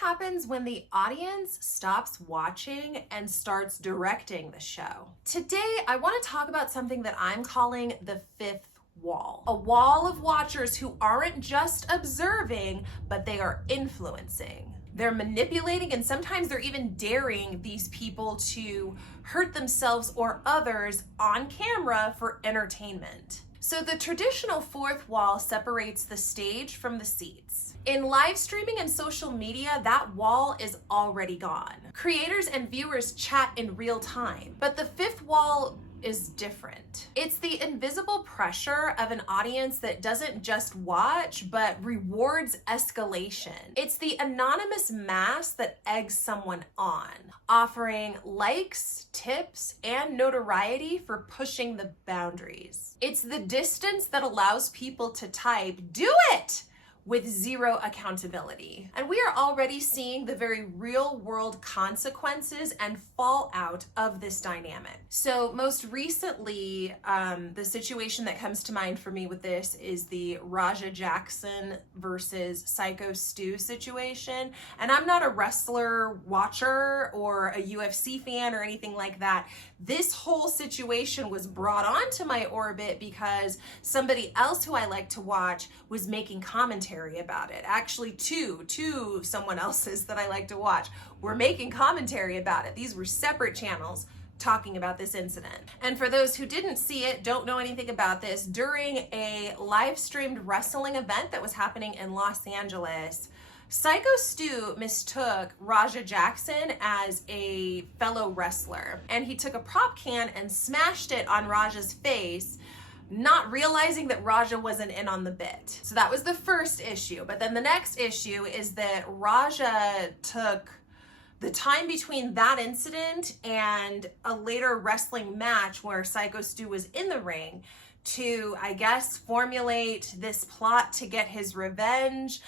happens when the audience stops watching and starts directing the show? Today, I want to talk about something that I'm calling the fifth wall. A wall of watchers who aren't just observing, but they are influencing. They're manipulating, and sometimes they're even daring these people to hurt themselves or others on camera for entertainment. So the traditional fourth wall separates the stage from the seats. In live streaming and social media, that wall is already gone. Creators and viewers chat in real time, but the fifth wall is different. It's the invisible pressure of an audience that doesn't just watch, but rewards escalation. It's the anonymous mass that eggs someone on, offering likes, tips, and notoriety for pushing the boundaries. It's the distance that allows people to type, "Do it!" with zero accountability. And we are already seeing the very real world consequences and fallout of this dynamic. So most recently, the situation that comes to mind for me with this is the Raja Jackson versus Sycko Stu situation. And I'm not a wrestler watcher or a UFC fan or anything like that. This whole situation was brought onto my orbit because somebody else who I like to watch was making commentary about it. Actually, two someone else's that I like to watch were making commentary about it. These were separate channels talking about this incident. And for those who didn't see it, don't know anything about this, during a live streamed wrestling event that was happening in Los Angeles, Sycko Stu mistook Raja Jackson as a fellow wrestler, and he took a prop can and smashed it on Raja's face, not realizing that Raja wasn't in on the bit. So that was the first issue. But then the next issue is that Raja took the time between that incident and a later wrestling match where Sycko Stu was in the ring to, I guess, formulate this plot to get his revenge.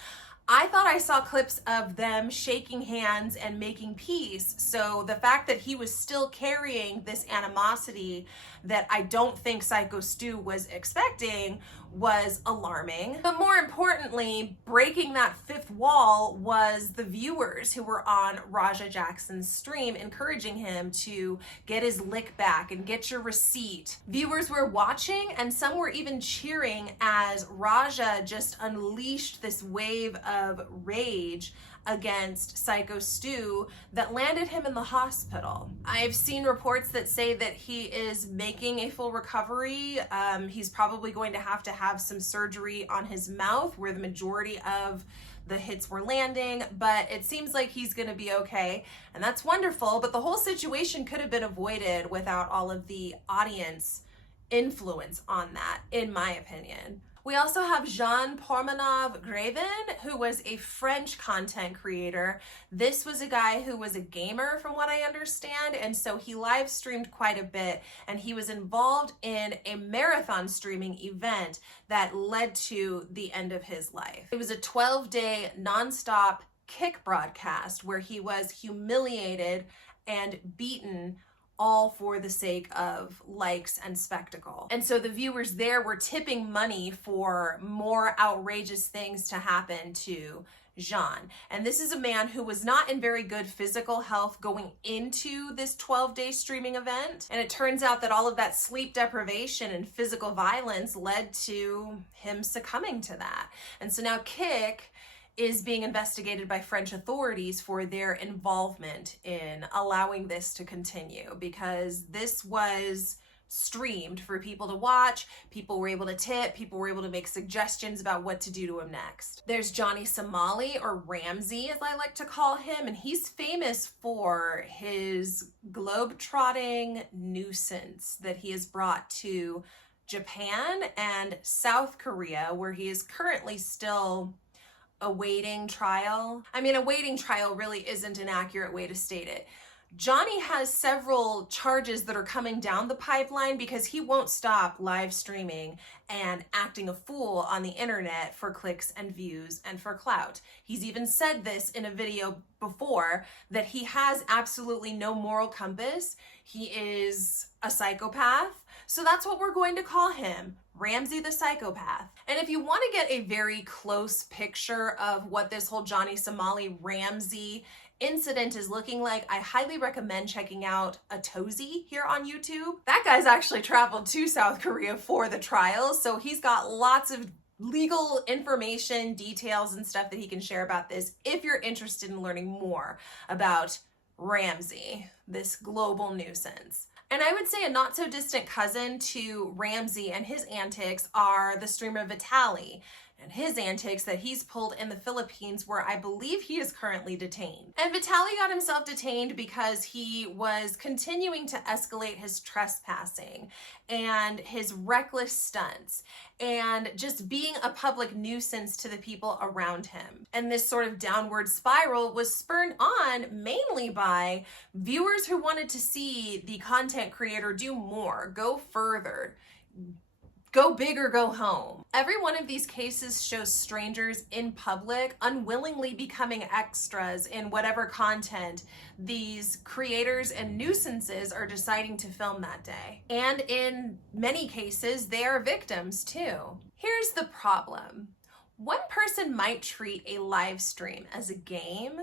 I thought I saw clips of them shaking hands and making peace. So the fact that he was still carrying this animosity that I don't think Sycko Stu was expecting was alarming. But more importantly, breaking that fifth wall was the viewers who were on Raja Jackson's stream, encouraging him to get his lick back and get your receipt. Viewers were watching, and some were even cheering as Raja just unleashed this wave of rage against Sycko Stu that landed him in the hospital. I've seen reports that say that he is making a full recovery. He's probably going to have some surgery on his mouth where the majority of the hits were landing, but it seems like he's gonna be okay, and that's wonderful. But the whole situation could have been avoided without all of the audience influence on that, in my opinion. We also have Jean Pormanov Graven, who was a French content creator. This was a guy who was a gamer, from what I understand, and so he live streamed quite a bit, and he was involved in a marathon streaming event that led to the end of his life. It was a 12-day nonstop kick broadcast where he was humiliated and beaten, all for the sake of likes and spectacle. And so the viewers there were tipping money for more outrageous things to happen to Jean. And this is a man who was not in very good physical health going into this 12-day streaming event. And it turns out that all of that sleep deprivation and physical violence led to him succumbing to that. And so now Kick is being investigated by French authorities for their involvement in allowing this to continue, because this was streamed for people to watch. People were able to tip, people were able to make suggestions about what to do to him next. There's Johnny Somali, or Ramsey as I like to call him, and he's famous for his globe-trotting nuisance that he has brought to Japan and South Korea, where he is currently still awaiting trial. I mean, awaiting trial really isn't an accurate way to state it. Johnny has several charges that are coming down the pipeline because he won't stop live streaming and acting a fool on the internet for clicks and views and for clout. He's even said this in a video before, that he has absolutely no moral compass. He is a psychopath. So that's what we're going to call him, Ramsey the psychopath. And if you want to get a very close picture of what this whole Johnny Somali Ramsey incident is looking like, I highly recommend checking out Atozy here on YouTube. That guy's actually traveled to South Korea for the trials, so he's got lots of legal information, details, and stuff that he can share about this if you're interested in learning more about Ramsey, this global nuisance. And I would say a not so distant cousin to Ramsey and his antics are the streamer Vitaly and his antics that he's pulled in the Philippines, where I believe he is currently detained. And Vitaly got himself detained because he was continuing to escalate his trespassing and his reckless stunts and just being a public nuisance to the people around him. And this sort of downward spiral was spurred on mainly by viewers who wanted to see the content creator do more, go further, go big or go home. Every one of these cases shows strangers in public unwillingly becoming extras in whatever content these creators and nuisances are deciding to film that day. And in many cases, they are victims too. Here's the problem. One person might treat a live stream as a game,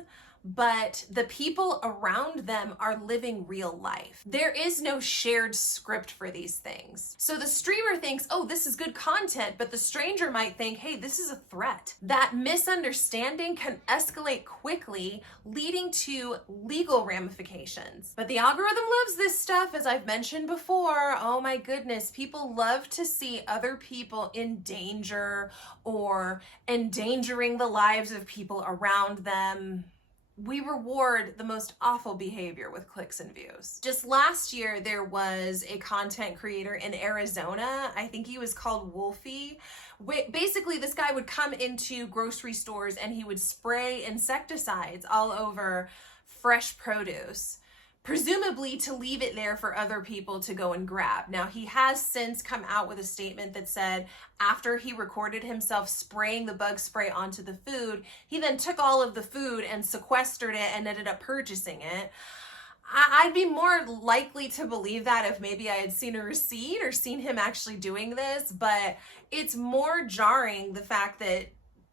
but the people around them are living real life. There is no shared script for these things. So the streamer thinks, oh, this is good content, but the stranger might think, hey, this is a threat. That misunderstanding can escalate quickly, leading to legal ramifications. But the algorithm loves this stuff, as I've mentioned before. Oh my goodness, people love to see other people in danger or endangering the lives of people around them. We reward the most awful behavior with clicks and views. Just last year, there was a content creator in Arizona. I think he was called Wolfie. Basically, this guy would come into grocery stores and he would spray insecticides all over fresh produce, presumably to leave it there for other people to go and grab. Now, he has since come out with a statement that said after he recorded himself spraying the bug spray onto the food, he then took all of the food and sequestered it and ended up purchasing it. I'd be more likely to believe that if maybe I had seen a receipt or seen him actually doing this, but it's more jarring the fact that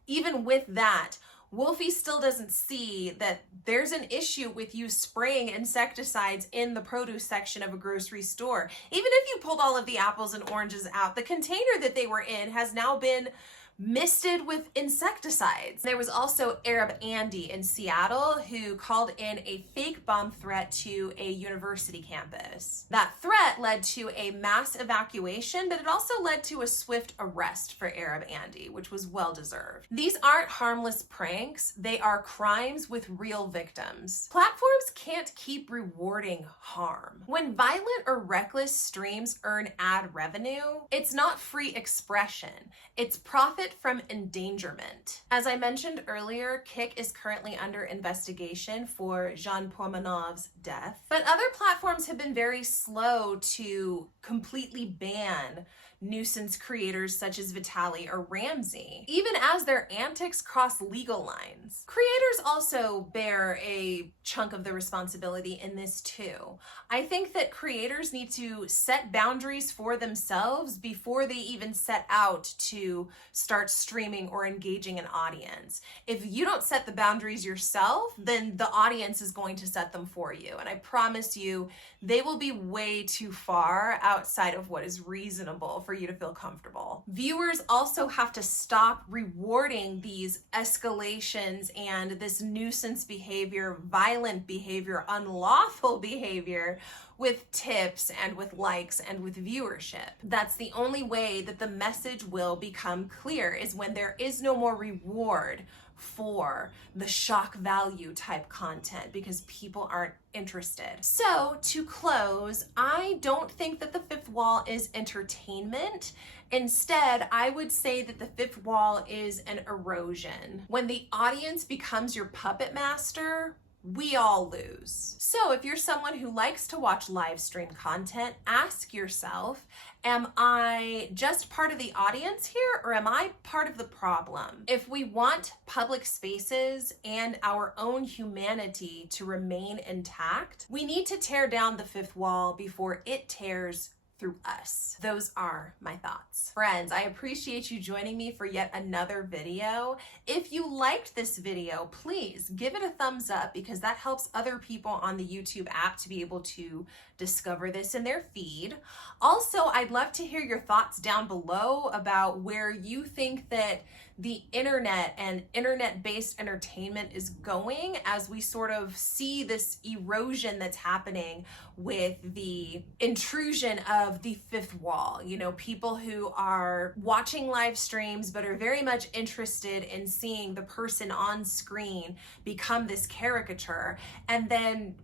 even with that, Wolfie still doesn't see that there's an issue with you spraying insecticides in the produce section of a grocery store. Even if you pulled all of the apples and oranges out, the container that they were in has now been misted with insecticides. There was also Arab Andy in Seattle who called in a fake bomb threat to a university campus. That threat led to a mass evacuation, but it also led to a swift arrest for Arab Andy, which was well deserved. These aren't harmless pranks, they are crimes with real victims. Platforms can't keep rewarding harm. When violent or reckless streams earn ad revenue, it's not free expression, it's profit from endangerment. As I mentioned earlier, Kik is currently under investigation for Jean Pormanov's death, but other platforms have been very slow to completely ban nuisance creators such as Vitaly or Ramsey, even as their antics cross legal lines. Creators also bear a chunk of the responsibility in this too. I think that creators need to set boundaries for themselves before they even set out to start streaming or engaging an audience. If you don't set the boundaries yourself, then the audience is going to set them for you. And I promise you, they will be way too far outside of what is reasonable for you to feel comfortable. Viewers also have to stop rewarding these escalations and this nuisance behavior, violent behavior, unlawful behavior with tips and with likes and with viewership. That's the only way that the message will become clear, is when there is no more reward for the shock value type content because people aren't interested. So to close, I don't think that the fifth wall is entertainment. Instead, I would say that the fifth wall is an erosion. When the audience becomes your puppet master, we all lose. So if you're someone who likes to watch live stream content, ask yourself, am I just part of the audience here, or am I part of the problem? If we want public spaces and our own humanity to remain intact, we need to tear down the fifth wall before it tears through us. Those are my thoughts. Friends, I appreciate you joining me for yet another video. If you liked this video, please give it a thumbs up because that helps other people on the YouTube app to be able to discover this in their feed. Also, I'd love to hear your thoughts down below about where you think that the internet and internet-based entertainment is going as we sort of see this erosion that's happening with the intrusion of the fifth wall. You know, people who are watching live streams but are very much interested in seeing the person on screen become this caricature, and then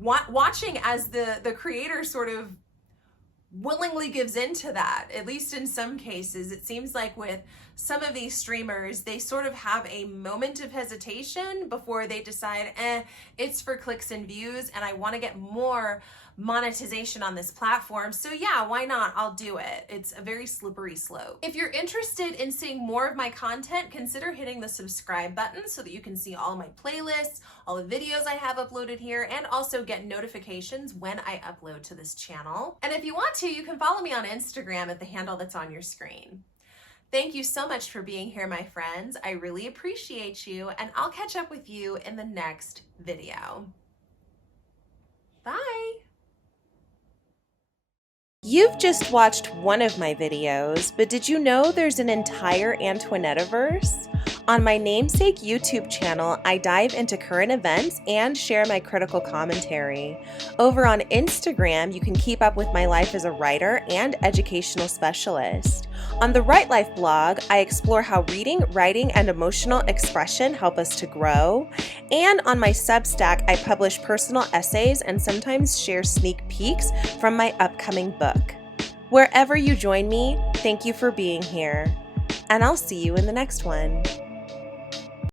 watching as the creator sort of willingly gives into that. At least in some cases, it seems like with some of these streamers, they sort of have a moment of hesitation before they decide, it's for clicks and views and I want to get more monetization on this platform. So yeah, why not? I'll do it. It's a very slippery slope. If you're interested in seeing more of my content, consider hitting the subscribe button so that you can see all of my playlists, all the videos I have uploaded here, and also get notifications when I upload to this channel. And if you want to, you can follow me on Instagram at the handle that's on your screen. Thank you so much for being here, my friends. I really appreciate you, and I'll catch up with you in the next video. Bye. You've just watched one of my videos, but did you know there's an entire Antoinette-verse? On my namesake YouTube channel, I dive into current events and share my critical commentary. Over on Instagram, you can keep up with my life as a writer and educational specialist. On the Write Life blog, I explore how reading, writing, and emotional expression help us to grow. And on my Substack, I publish personal essays and sometimes share sneak peeks from my upcoming book. Wherever you join me, thank you for being here, and I'll see you in the next one.